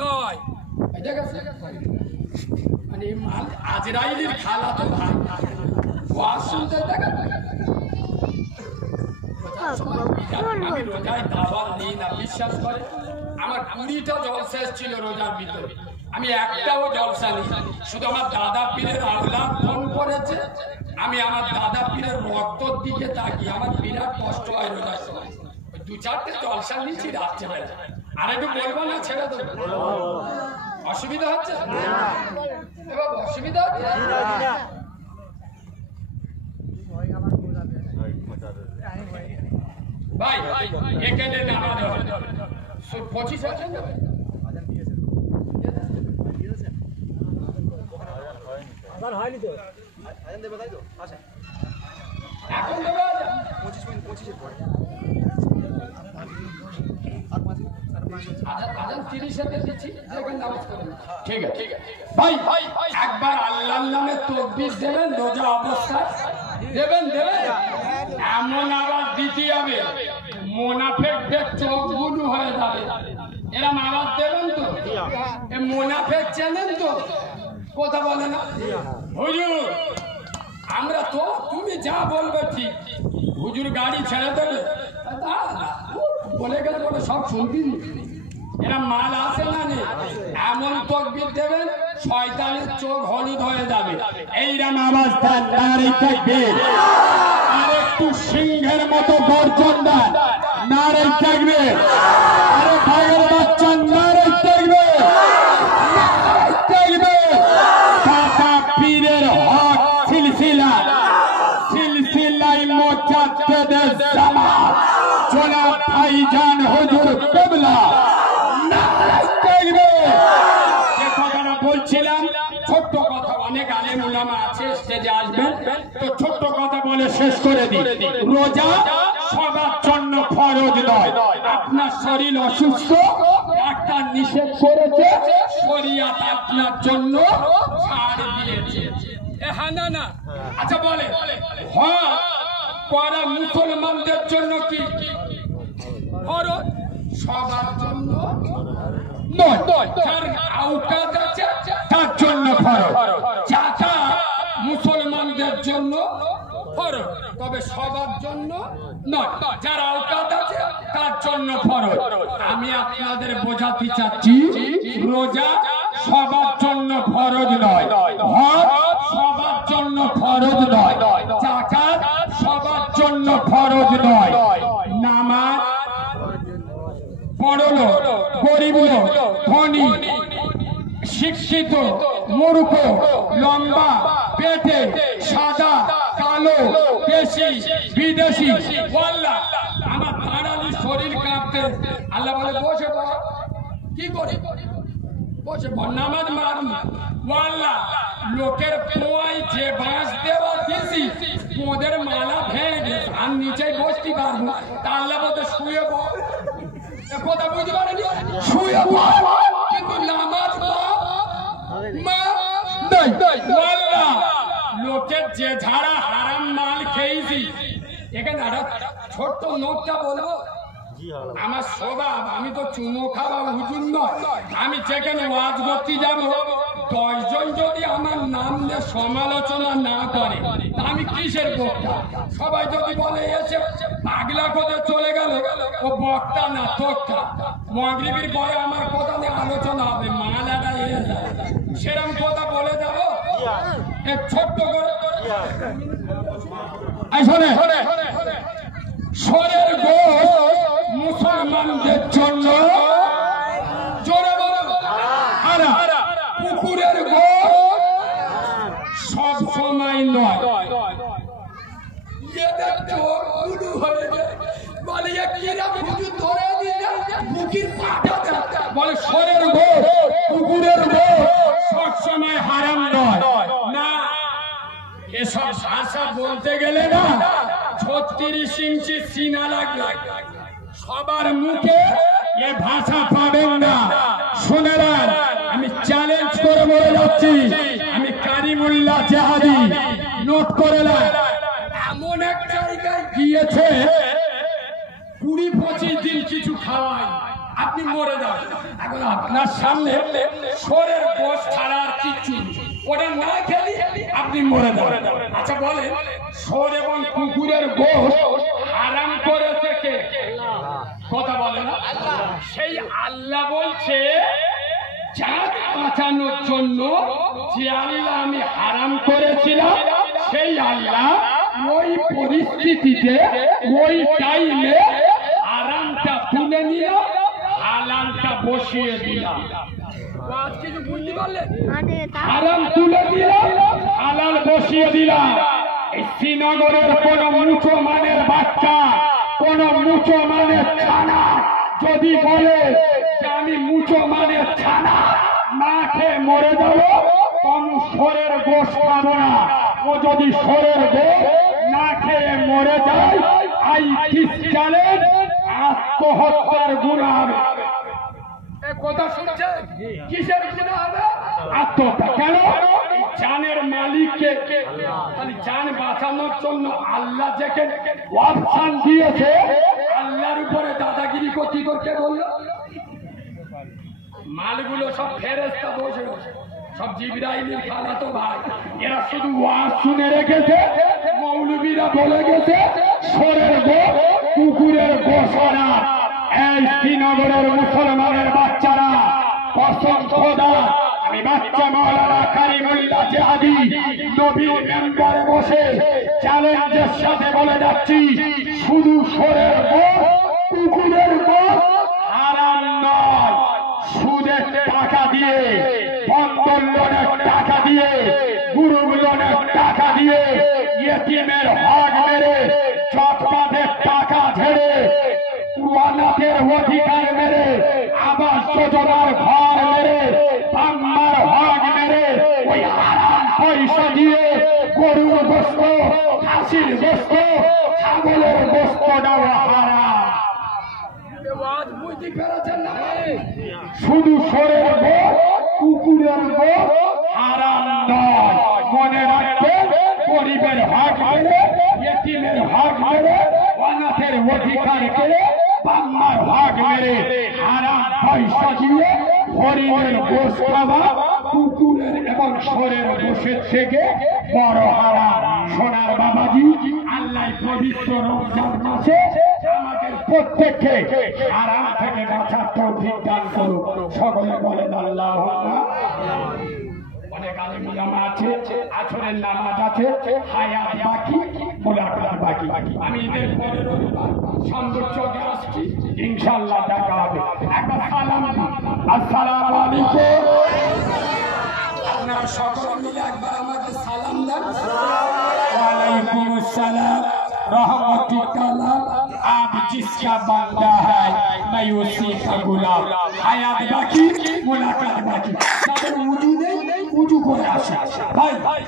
নয়। মানে আজরাইলের খালা তো ভাই আমি রোজায় দাওয়াত নিই না, বিশ্বাস করে। আমার 20টা জলসা ছিল রোজার ভিতরে, আমি একটাও জলসা নিই। শুধু আমার দাদা পীরের আওলাদ ফোন করেছে, আমি আমার দাদা পীরের রক্তর দিকে তাকিয়ে আমার বিরাট কষ্ট হয় রোজার সময়। 2-4টে জলসা নিচ্ছি রাত্রেবেলা। আর একটু বলবো না, ছেড়ে দেবো? অসুবিধা হচ্ছে? এবার অসুবিধা হচ্ছে? ভাই এখানে নামাজ হবে 25 আছেন না? হয়নি তো দেবে, তাই তো এখন দেবে 25 মিনিট 25 পরে। ঠিক আছে ভাই, একবার আল্লাহর নামে তাকবীর দেবেন রোজা অবস্থায়, দেবেন দেবেন। এমন আওয়াজ দিতে হবে মুনাফিকদের চোখ বুলু হয়ে যাবে। এরকম আওয়াজ দেবেন তো? মুনাফিক চেনেন তো? কথা বলে না হুজুর, আমরা তো তুমি যা বলবে ঠিক। হুজুর গাড়ি ছেড়ে দেবে বলে গেলে বলে সব শুনবি। এরা মাল আছে না নেই? এমন তাকবীর দেবেন শয়তানের চোখ হলুদ হয়ে যাবে। এইরকম আওয়াজ দেন, নারে তাকবীর। আর একটু সিংহের মতো গর্জন দেন, নারে তাকবীর। আরে ভাইয়ের বাচ্চা, নারে তাকবীর, নারে তাকবীর। দাদা পীরের হক সিলসিলা, সিলসিলাই মুজাদ্দিদের জামাত জনাব ভাইজান হুজুর কিবলা, নারে তাকবীর। যে কথাটা বলছিলাম, ছোট্ট কথা, অনেক আলেম উলামা আছে স্টেজে আসবেন, তো ছোট্ট কথা বলে শেষ করে দিই। রোজা সবার জন্য ফরজ নয়। আপনার শরীর অসুস্থ, ডাক্তার নিষেধ করেছে, শরিয়ত আপনার জন্য ছাড় দিয়েছে। হ্যাঁ না না? আচ্ছা বলে হ্যাঁ করা মুসলমানদের জন্য কি ফরজ? সবার জন্য নয়। যার আওকাত আছে তার জন্য ফরজ। জাকাত মুসলমানদের জন্য ফরজ, তবে সবার জন্য নয়। যার আওকাত আছে তার জন্য ফরজ। আমি আপনাদের বোঝাতে চাচ্ছি রোজা সবার জন্য ফরজ নয়, হজ সবার জন্য ফরজ নয়, যাকাত সবার জন্য ফরজ নয়, নামাজ বড় লোক, গরিব লোক, ধনী, শিক্ষিত, মূর্খ, লম্বা, পেটে, সাদা, কালো, দেশি, বিদেশি, ওয়াল্লাহ আমার দাঁড়ালি শরীর কাঁপতে, আল্লাহ বলে বসে পড়। কি করি? বসে পড়, নামাজ মারবি। ওয়াল্লাহ লোকের পোয়ায় যে বাঁশ দেওয়া দিছি ওদের মালা ভেঙে গেছে, আর নিচে বসতে পারবো। তা আল্লাহ বলতে শুয়ে পড়। কথা বুঝতে পারেনি? শুয়ে পড়, কিন্তু নামাজ লোকের যে ঝাড়া হারাম মাল খেয়েছি। এখানে ছোট্ট নোটটা বলবো, আমার স্বভাব, আমি তো চুমো খাওয়া হুজুর নয়। আমি যেখানে ওয়াজ করতে যাবো 10 জন যদি আমার নাম নিয়ে সমালোচনা না করে আমি কিসের বক্তা? সবাই যদি বলে এসে পাগলা করে চলে গেল, ও বক্তা না তোক্তা। মাগরিবের পরে আমার কথা নিয়ে আলোচনা হবে, মালাটা এসে যায়, সেরকম কথা বলে যাবো। এক ছোট্ট করে সরের গোশ মুসলমানদের জন্য জোরে বলো, পুকুরের গোশ সব সময় নয়। এদের চোখ উলু হয়ে যায়, বলে কিরা হুজুর ধরে দিয়ে মুখির পাটা বলে সরের গোশ পুকুরের গোশ সব সময় হারাম নয়। না, এসব ভাষা বলতে গেলে না 36 ইঞ্চি সিনা লাগবে। সবার মুখে এ ভাষা পাবেন না। শুনেলেন, আমি চ্যালেঞ্জ করে বলে যাচ্ছি, আমি কারিমুল্লাহ জাহাদি, নোট করে নেন। এমন এক জায়গায় গিয়েছে 20-25 দিন কিছু খাওয়াই, আপনি মরে যাবেন। এখন আপনার সামনে শোরের গোশ ছাড়া আর কিচ্ছু নেই, ওটা না খেলে আপনি মরে যাবেন। আচ্ছা বলে শোর এবং কুকুরের গোশ হারাম করেছে কে? কথা বলে না, সেই আল্লাহ বলছে জান বাঁচানোর জন্য যে আল্লাহ আমি হারাম করেছিলাম সেই আল্লাহ ওই পরিস্থিতিতে ওই টাইমে হারামটা তুলে নিলাম, হালালটা বসিয়ে দিলাম। কিছু বুঝতে পারলেন? হারাম তুলে দিলাম, হালাল বসিয়ে দিলাম। এই শ্রীনগরের কোন মুসলমানের বাচ্চা, কোন মুসলমানের ছানা যদি বলে যে আমি মুসলমানের ছানা না খেয়ে মরে যাবো, কোন শোরের গোশ খাবো না, ও যদি শোরের গোশ না খেয়ে মরে যায় আই খ্রিস্টানের আত্মহত্যার গুনাহ হবে। কথা শুনছেন? কিসের গুনাহ হবে? আত্মহত্যা। কেন? জানের মালিককে খালি জান বাঁচানোর জন্য আল্লাহ যাকে অপশন দিয়েছে, আল্লাহর উপরে দাদাগিরি করতে করতে বলল মালগুলো সব ফেরেশতা বসে বসে, সব জিবরাইলের খালাতো ভাই, এরা শুধু ওয়াজ শুনে রেখেছে। মৌলবীরা বলে গেছে শোরের গোশ কুকুরের গোশ না। এই শ্রীনগরের মুসলমানের বাচ্চারা, কসম খোদা আমি বাচ্চা মাওলানা কারিমুল্লাহ জিহাদি নবীর মেম্বারে বসে চ্যালেঞ্জের সাথে বলে যাচ্ছি, শুধু শোরের গোশ কুকুরের গোশ হারাম নয়। সুদের টাকা দিয়ে, বন্ধন লোনের টাকা দিয়ে, গ্রুপ লোনের টাকা দিয়ে, ইয়েতিমের হক মেরে, চটপাটের টাকা ঝেড়ে, অনাথের অধিকার মেরে, আবাস যোজনার ঘর মেরে, বাংলার হক মেরে, ওই হারাম পয়সা দিয়ে গরুর গোশত, খাসির গোশত, ছাগলের গোশত দেওয়া হারাম। শুধু শোরের গোশ কুকুরের গোশ হারাম নয়। মনে রাখবেন, গরিবের হক মেরে, ইয়েতিমের হক মেরে, অনাথের অধিকার মেরে, বাংলার হক মেরে, হারাম পয়সা দিয়ে হরিণের গোশ খাওয়া কুকুরের এবং শোরের গোশের থেকে বড় হারাম। সোনার বাবাজি, আল্লাহ পবিত্র রমজান মাসে আমাদের প্রত্যেককে হারাম থেকে বাঁচার তৌফিক দান করুন। সকলে বলেন আল্লাহুম্মা। অনেক আলেম উলামা আছে, আসরের নামাজ আছে, হায়াত বাকি, মুলাকাত বাকি। আমি ঈদের পরের রবিবার সর্বোচ্চকে আসছি, ইনশাআল্লাহ দেখা হবে। একবার সালাম দিন, আসসালামু আলাইকুম। আপনারা সকলে মিলে একবার আমাকে সালাম দেন। ওয়া আলাইকুম আসসালাম रहमतुल्लाह। आप जिसका बंदा है मैं उसी का गुलाम। हायात बाकी, मुलाकात बाकी। वुजू करे आशा भाई।